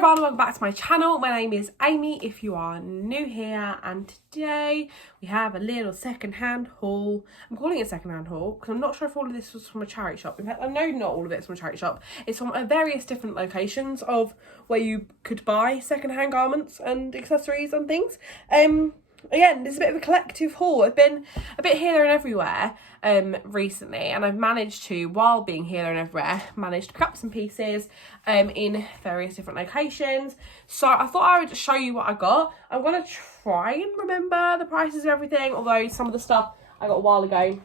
everyone, welcome back to my channel. My name is Amy if you are new here, and today we have a little second-hand haul. I'm calling it a second-hand haul because I'm not sure if all of this was from a charity shop. In fact, I know not all of it's from a charity shop. It's from various different locations of where you could buy second-hand garments and accessories and things. Again, this is a bit of a collective haul. I've been a bit here, there and everywhere recently, and I've managed to, while being here, there and everywhere, managed to pick up some pieces in various different locations. So I thought I would show you what I got. I'm going to try and remember the prices of everything, although some of the stuff I got a while ago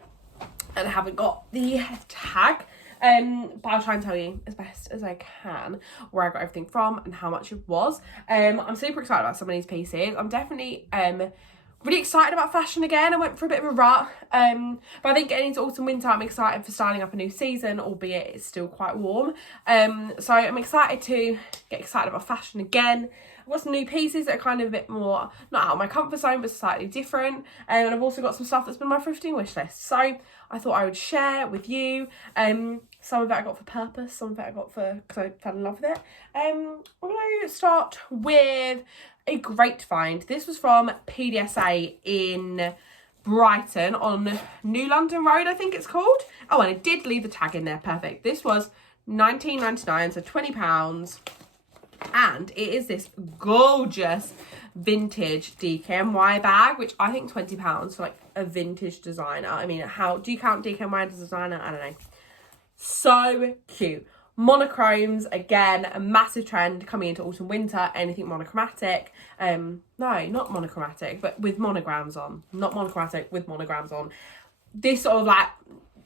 and I haven't got the tag. But I'll try and tell you as best as I can where I got everything from and how much it was. I'm super excited about some of these pieces. I'm definitely really excited about fashion again. I went for a bit of a rut, but I think getting into autumn winter, I'm excited for starting up a new season, albeit it's still quite warm. So I'm excited to get excited about fashion again. I've got some new pieces that are kind of a bit more, not out of my comfort zone, but slightly different. And I've also got some stuff that's been on my thrifting wish list. So I thought I would share with you. Some of it I got for purpose, some of it I got for because I fell in love with it. We're going to start with a great find. This was from PDSA in Brighton on New London Road, I think it's called. Oh, and I did leave the tag in there, perfect. This was £19.99, so £20. And it is this gorgeous vintage DKNY bag, which I think £20 for like a vintage designer. I mean, how do you count DKNY as a designer? I don't know. So cute. Monochromes, again, a massive trend coming into autumn winter. Anything monochromatic. No, not monochromatic, but with monograms on. Not monochromatic, with monograms on. This sort of like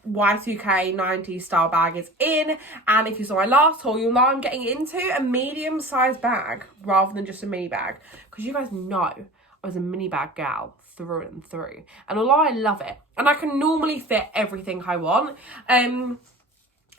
Y2K 90s style bag is in, and if you saw my last haul, you'll know I'm getting into a medium-sized bag rather than just a mini bag, because you guys know I was a mini bag gal through and through, and although I love it and I can normally fit everything I want,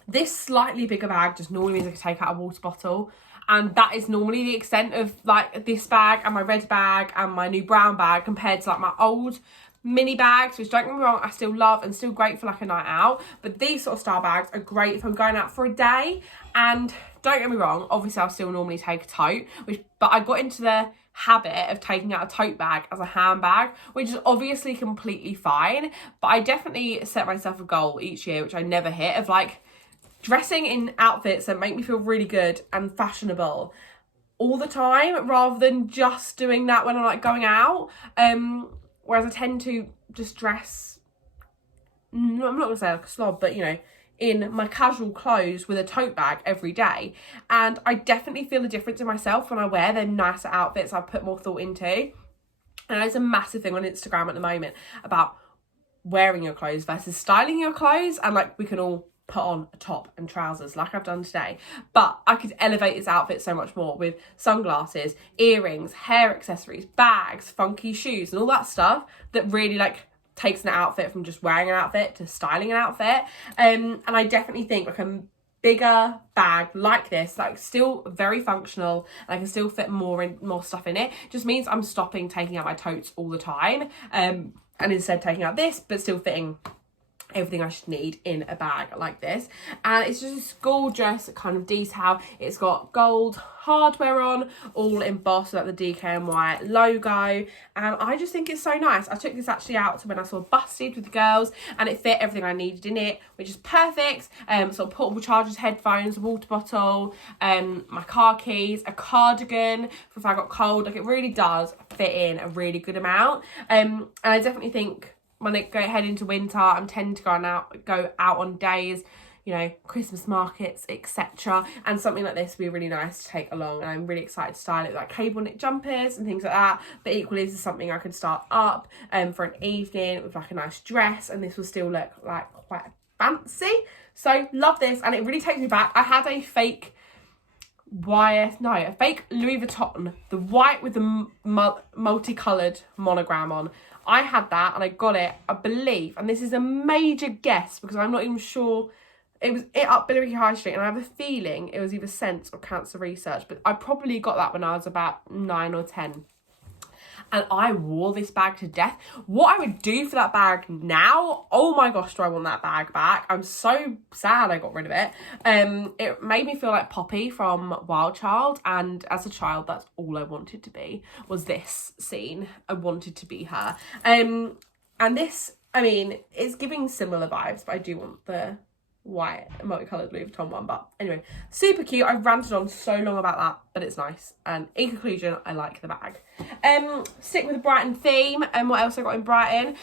this slightly bigger bag just normally means I can take out a water bottle, and that is normally the extent of like this bag and my red bag and my new brown bag compared to like my old mini bags, which don't get me wrong, I still love and still great for like a night out, but these sort of style bags are great if I'm going out for a day. And don't get me wrong, obviously I'll still normally take a tote, but I got into the habit of taking out a tote bag as a handbag, which is obviously completely fine, but I definitely set myself a goal each year, which I never hit, of like dressing in outfits that make me feel really good and fashionable all the time, rather than just doing that when I'm like going out. Whereas I tend to just dress, I'm not going to say like a slob, but you know, in my casual clothes with a tote bag every day. And I definitely feel a difference in myself when I wear them nicer outfits I've put more thought into. And it's a massive thing on Instagram at the moment about wearing your clothes versus styling your clothes. And like, we can all put on a top and trousers like I've done today, but I could elevate this outfit so much more with sunglasses, earrings, hair accessories, bags, funky shoes and all that stuff that really like takes an outfit from just wearing an outfit to styling an outfit. And I definitely think like a bigger bag like this, like still very functional, and I can still fit more stuff in it, just means I'm stopping taking out my totes all the time, and instead taking out this but still fitting everything I should need in a bag like this. And it's just this gorgeous kind of detail. It's got gold hardware on, all embossed like the DKNY logo, and I just think it's so nice. I took this actually out to when I saw Busted with the girls, and it fit everything I needed in it, which is perfect. Sort of portable chargers, headphones, a water bottle, my car keys, a cardigan for if I got cold. Like, it really does fit in a really good amount. And I definitely think when I head into winter, I'm tending to go out on days, you know, Christmas markets, etc. And something like this would be really nice to take along. And I'm really excited to style it with like cable knit jumpers and things like that. But equally, this is something I could start up for an evening with like a nice dress, and this will still look like quite fancy. So love this, and it really takes me back. I had a fake Louis Vuitton, the white with the multicoloured monogram on. I had that and I got it, I believe, and this is a major guess because I'm not even sure, it was up Billericay High Street, and I have a feeling it was either Sense or Cancer Research, but I probably got that when I was about 9 or 10. and I wore this bag to death. What I would do for that bag now, oh my gosh, do I want that bag back. I'm so sad I got rid of it. It made me feel like Poppy from Wild Child, and as a child, that's all I wanted to be, was this scene. I wanted to be her. And this, I mean, it's giving similar vibes, but I do want the white multicoloured Louis Vuitton one. But anyway, super cute. I've ranted on so long about that, but it's nice. And in conclusion, I like the bag. Stick with the Brighton theme. And what else I got in Brighton?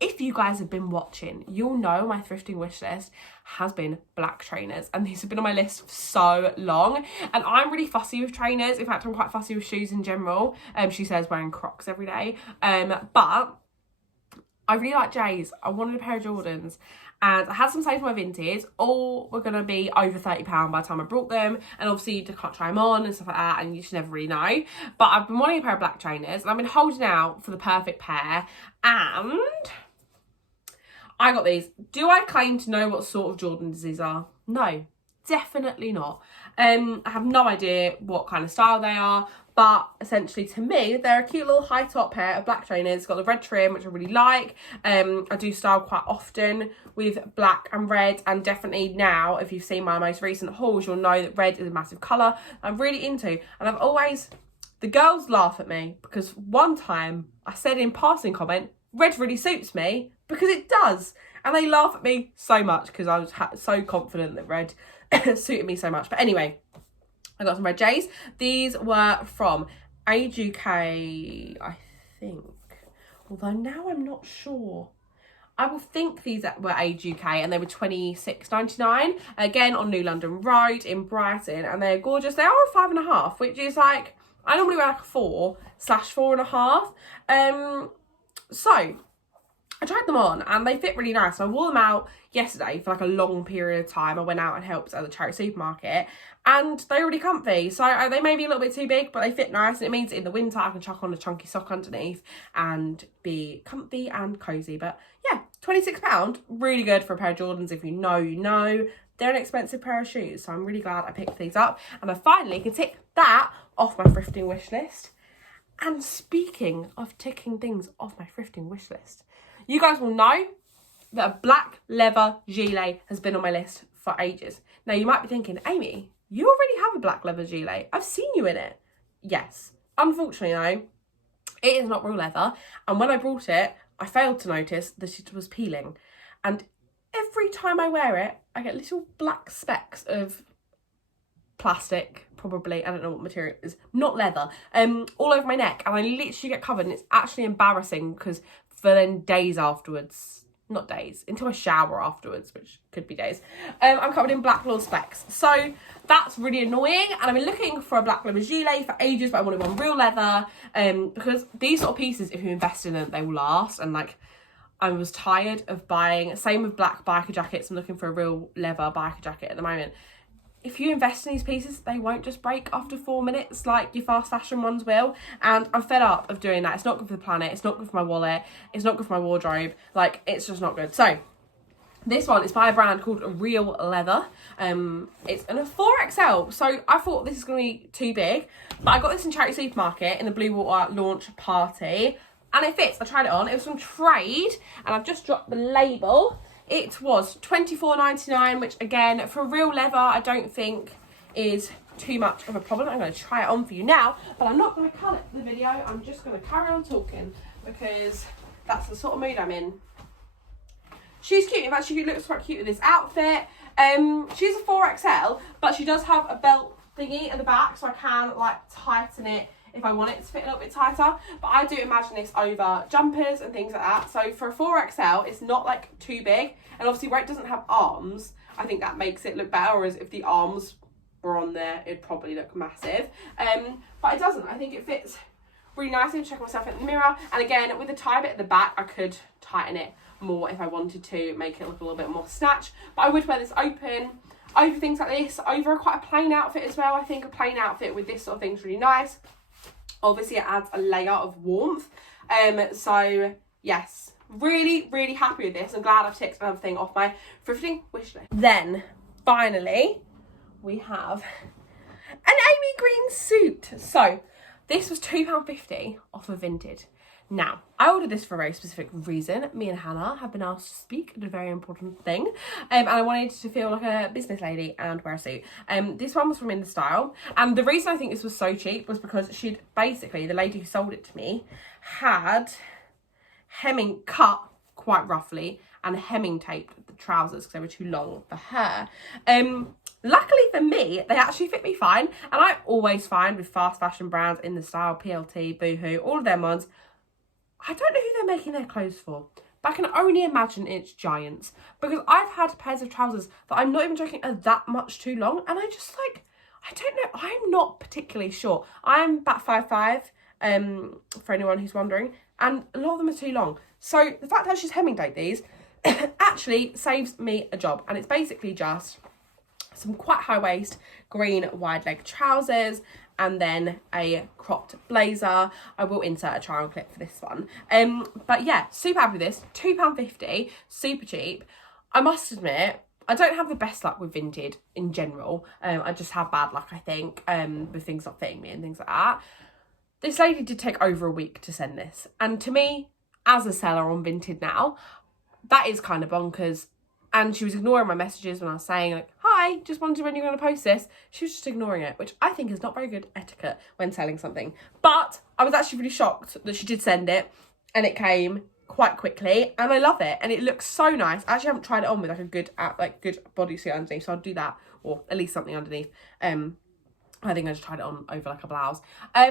If you guys have been watching, you'll know my thrifting wish list has been black trainers, and these have been on my list for so long. And I'm really fussy with trainers. In fact, I'm quite fussy with shoes in general. She says wearing Crocs every day. But I really like J's. I wanted a pair of Jordans, and I had some saved for my vintage. All were going to be over £30 by the time I brought them, and obviously you can't try them on and stuff like that, and you just never really know. But I've been wanting a pair of black trainers, and I've been holding out for the perfect pair, and I got these. Do I claim to know what sort of Jordans these are? No, definitely not. I have no idea what kind of style they are, but essentially to me, they're a cute little high top pair of black trainers. It's got the red trim, which I really like. I do style quite often with black and red, and definitely now, if you've seen my most recent hauls, you'll know that red is a massive colour I'm really into. And I've always, the girls laugh at me because one time I said in passing comment, red really suits me, because it does. And they laugh at me so much because I was so confident that red suited me so much. But anyway, I got some red J's. These were from Age UK, I think. Although now I'm not sure. I will think these were Age UK, and they were £26.99. Again, on New London Road in Brighton. And they're gorgeous. They are a 5.5, which is like, I normally wear like a 4/4.5. So I tried them on and they fit really nice. So I wore them out yesterday for like a long period of time. I went out and helped at the charity supermarket, and they're really comfy. So they may be a little bit too big, but they fit nice. And it means in the winter I can chuck on a chunky sock underneath and be comfy and cozy. But yeah, £26, really good for a pair of Jordans. If you know, you know. They're an expensive pair of shoes, so I'm really glad I picked these up. And I finally can tick that off my thrifting wish list. And speaking of ticking things off my thrifting wish list, you guys will know that a black leather gilet has been on my list for ages. Now, you might be thinking, Amy, you already have a black leather gilet. I've seen you in it. Yes. Unfortunately, though, it is not real leather. And when I brought it, I failed to notice that it was peeling. And every time I wear it, I get little black specks of plastic, probably, I don't know what material it is, not leather, all over my neck, and I literally get covered, and it's actually embarrassing because for then days afterwards, not days, until I shower afterwards, which could be days, I'm covered in black little specks. So that's really annoying, and I've been looking for a black leather gilet for ages, but I wanted one real leather, because these sort of pieces, if you invest in them, they will last. And like, I was tired of buying, same with black biker jackets, I'm looking for a real leather biker jacket at the moment. If you invest in these pieces, they won't just break after 4 minutes like your fast fashion ones will. And I'm fed up of doing that. It's not good for the planet. It's not good for my wallet. It's not good for my wardrobe. Like, it's just not good. So this one is by a brand called Real Leather. It's in a 4XL. So I thought this is going to be too big. But I got this in Charity Supermarket in the Blue Water launch party. And it fits. I tried it on. It was from Trade. And I've just dropped the label. It was £24.99, which again, for real leather, I don't think is too much of a problem. I'm going to try it on for you now, but I'm not going to cut the video. I'm just going to carry on talking because that's the sort of mood I'm in. She's cute. In fact, she looks quite cute with this outfit. She's a 4XL, but she does have a belt thingy at the back, so I can like tighten it if I want it to fit a little bit tighter. But I do imagine this over jumpers and things like that. So for a 4XL, it's not like too big. And obviously where it doesn't have arms, I think that makes it look better. Whereas if the arms were on there, it'd probably look massive. But it doesn't. I think it fits really nicely. Check myself in the mirror. And again, with the tie bit at the back, I could tighten it more if I wanted to, make it look a little bit more snatch. But I would wear this open over things like this, over quite a plain outfit as well. I think a plain outfit with this sort of thing is really nice. Obviously, it adds a layer of warmth. So, yes, really, really happy with this. I'm glad I've ticked another thing off my thrifting wish list. Then, finally, we have an Amy Green suit. So, This was £2.50 off of Vinted. Now, I ordered this for a very specific reason. Me and Hannah have been asked to speak at a very important thing, and I wanted to feel like a business lady and wear a suit. This one was from In The Style, and the reason I think this was so cheap was because she'd basically, the lady who sold it to me, had hemming cut quite roughly and hemming taped the trousers because they were too long for her. Luckily for me, they actually fit me fine, and I always find with fast fashion brands, In The Style, PLT, Boohoo, all of them ones, I don't know who they're making their clothes for, but I can only imagine it's giants, because I've had pairs of trousers that I'm not even joking are that much too long, and I just like, I don't know, I'm not particularly short. I'm about 5'5", for anyone who's wondering, and a lot of them are too long. So the fact that she's hemming taped these actually saves me a job, and it's basically just some quite high waist green wide leg trousers and then a cropped blazer. I will insert a try on clip for this one. But yeah, super happy with this. £2.50, super cheap. I must admit, I don't have the best luck with Vinted in general. I just have bad luck, I think, with things not fitting me and things like that. This lady did take over a week to send this. And to me, as a seller on Vinted now, that is kind of bonkers. And she was ignoring my messages when I was saying, like, hi, just wondered when you're going to post this. She was just ignoring it, which I think is not very good etiquette when selling something. But I was actually really shocked that she did send it, and it came quite quickly, and I love it. And it looks so nice. I actually haven't tried it on with like a good bodysuit underneath, so I'll do that, or at least something underneath. I think I just tried it on over like a blouse. I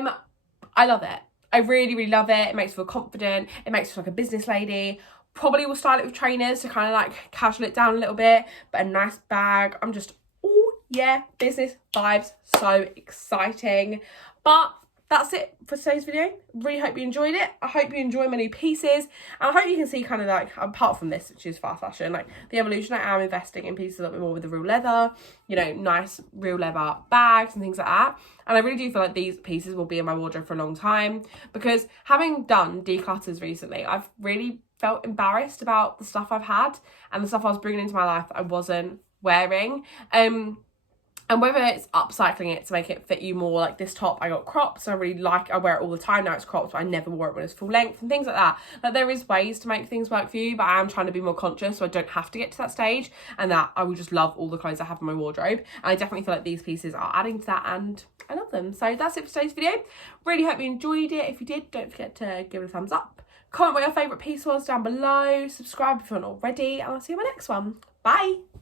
love it. I really, really love it. It makes me feel confident. It makes me feel like a business lady. Probably will style it with trainers to kind of like casual it down a little bit, but a nice bag. I'm just, oh yeah, business vibes, so exciting. But that's it for today's video. Really hope you enjoyed it. I hope you enjoy my new pieces, and I hope you can see kind of like, apart from this, which is fast fashion, like the evolution. I am investing in pieces a little bit more with the real leather, you know, nice real leather bags and things like that. And I really do feel like these pieces will be in my wardrobe for a long time, because having done declutters recently, I've really felt embarrassed about the stuff I've had and the stuff I was bringing into my life that I wasn't wearing. And whether it's upcycling it to make it fit you more, like this top I got cropped, so I really like, I wear it all the time now, it's cropped, but I never wore it when it's full length and things like that. Like there is ways to make things work for you, but I am trying to be more conscious so I don't have to get to that stage, and that I will just love all the clothes I have in my wardrobe. And I definitely feel like these pieces are adding to that, and I love them. So that's it for today's video. Really hope you enjoyed it. If you did, don't forget to give it a thumbs up. Comment what your favourite piece was down below. Subscribe if you're not already, and I'll see you in my next one. Bye!